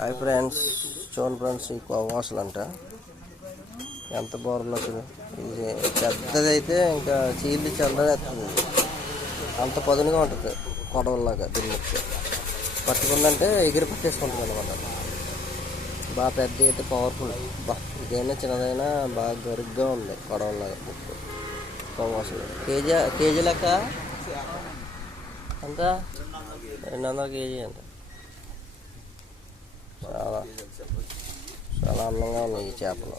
Hi friends చోన్ friends ఈ కోవాసలు అంట ఎంత బాగుందో చూడు. ఇది పెద్దదైతే ఇంకా చీల్లి చల్లనేస్తుంది అంత పదునుగా ఉంటుంది కొడవల్లాగా దీన్ని. పట్టుకుందంటే ఎగిరి పట్టేసుకుంటుంది అనమాట బాగా పెద్ద అయితే పవర్ఫుల్ బా ఇదైనా చిన్నదైనా బాగా గరుగ్గా ఉంది కొడవలాగా ముక్కు. కోవాసలు కేజీ కేజీ లెక్క? ఎంత? రెండు వందల కేజీ అంట. salah. Salah mengalami caplo